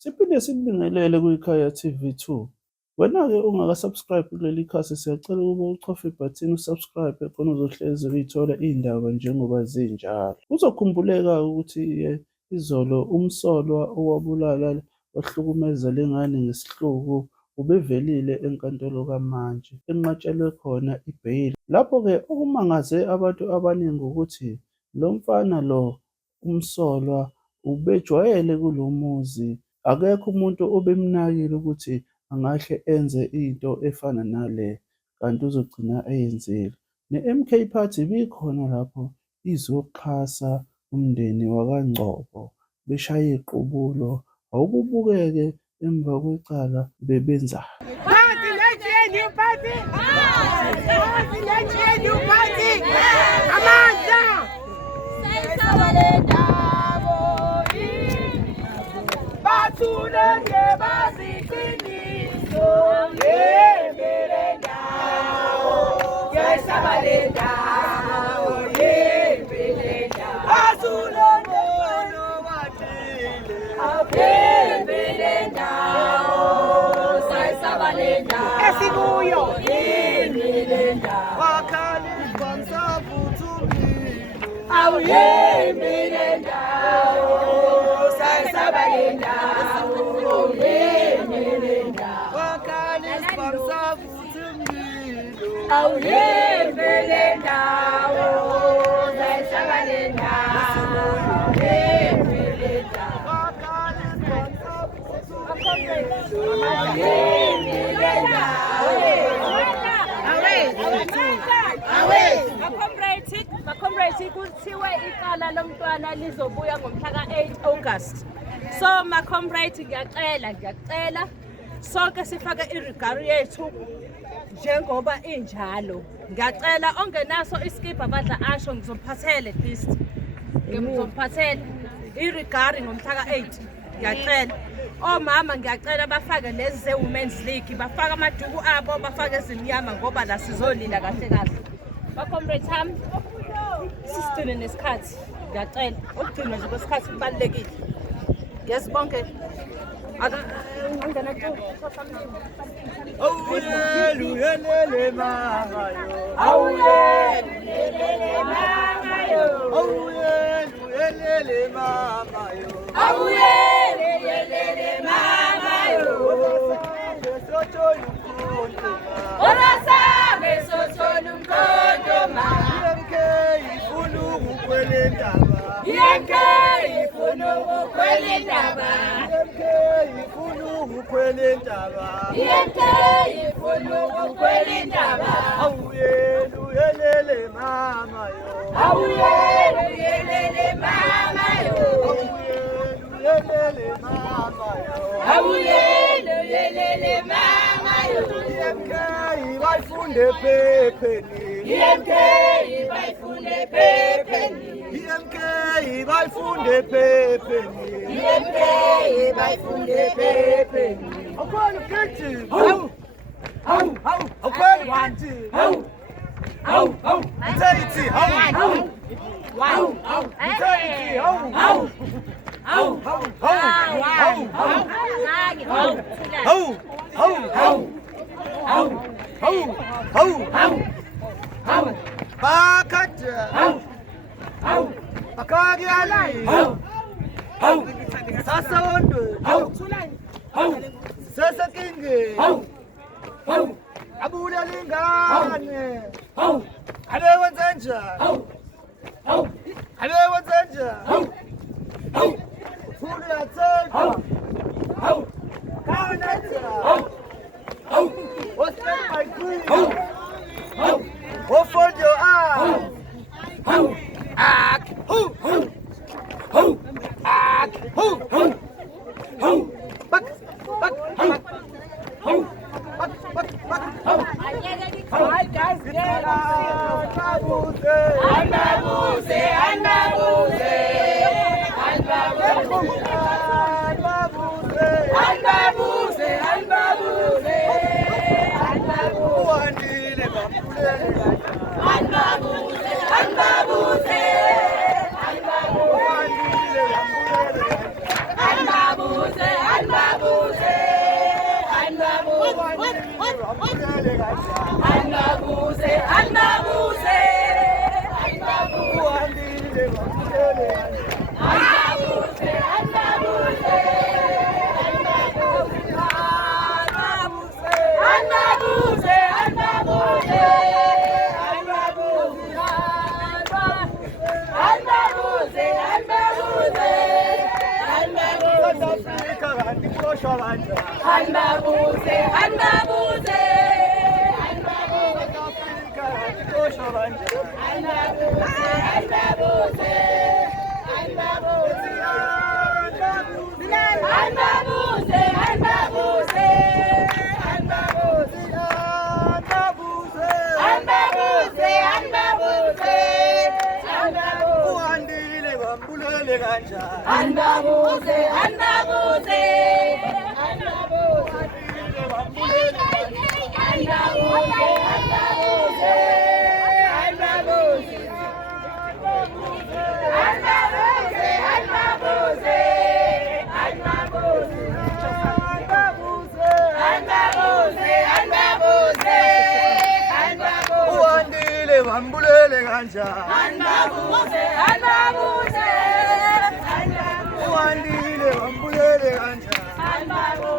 Siphinde sikubingelele kwiKhaya TV2. Wena-ke ungaka-subscribe kuleli khasi, siyacela ukuba uchofe ibhathini u-subscribe khona uzohlezi uyithola iy'ndaba njengoba zinjalo. Kuzokhumbuleka ukuthi izolo umsolwa owabulala wahlukumeza lengane ngesihluku ubevelile enkantolo kamantshi enqatshelwe khona ibheyili. Lapho-ke okumangaze abantu abaningi ukuthi lo mfana lo umsolwa ubejwayele kulo muzi, akekho umuntu obemnakile ukuthi angahle enze into efana nale, kanti uzogcina eyenzile. Ne-MK Party ibikhona lapho izoxhasa umndeni wakwaNgcobo, beshaya iqubulo. Awukubukeke emva kwecala bebenzani. Party, let's hear new party! Party, let's hear new party! Amanda! Bathulenge baziqiniso yembele ndawo yesabale ndawo yembele ndawo bathulenge nobathile yembele ndawo sayisabale ndawo esibuyo yembele ndawo wakhalipha msavuthumilo awu yembele ndawo sayisabale ndawo awuyembele ndawo zayisabale ndawo yembele ndawo awuyembele ndawo Comrade kuthiwe iqala lomntwana lizobuya ngomhla ka-8 August. So ma comrade ngiyacela sonke sifake irigari yethu njengoba injalo. Ngiyacela ongenaso iskipa badla asho ngizomphathele at least. Ngizomphathele irigari ngomhla ka-8. Ngiyacela. Omama ngiyacela bafake lezi ze-Women's League, bafake amaduku abo, bafake ezimnyama ngoba la sizolila kahle kahle. Ba comrade ham sisigcine nesikhathi. Ngiyacela ukugcina nje kwesikhathi kubalulekile. Yes, bonke. Awuyelele mama yo, awuyelele mama yo, awuyelele mama yo, awuyelele mama yo. Orasabe sotholu mkhonto ma. IMK ifuna ukukhwela indaba. IMK ifuna ukukhwela indaba. Awuyelele mama yo, awuyelele mama yo, awuyelele mama yo, awuyelele mama yo. IMK bayifunde phepheni, IMK bayifunde phepheni, IMK bayifunde phepheni, IMK bayifunde phepheni. Akwani kithi hawu akwani wanti hawu mthayithi hawu mthayithi hawu bakhatha akakyali sasawonto sasakinge abulalingane abewenzenja uthulu yathenga kanetha ostand my queen fold your arms Anbabuze Andabuze, andabuze, Uhandile bambulele andabuze, andabuze, andabuze, andabuze, andabuze, South Africa kanti kushwa kanjani? andabuze, andabuze, South Africa kanti kushwa kanjani? Uhandile bambulele kanjani? Andabuze, andabuze, Uhandile bambulele uhandile bambulele kanjani? Uhandile bambulele kanjani?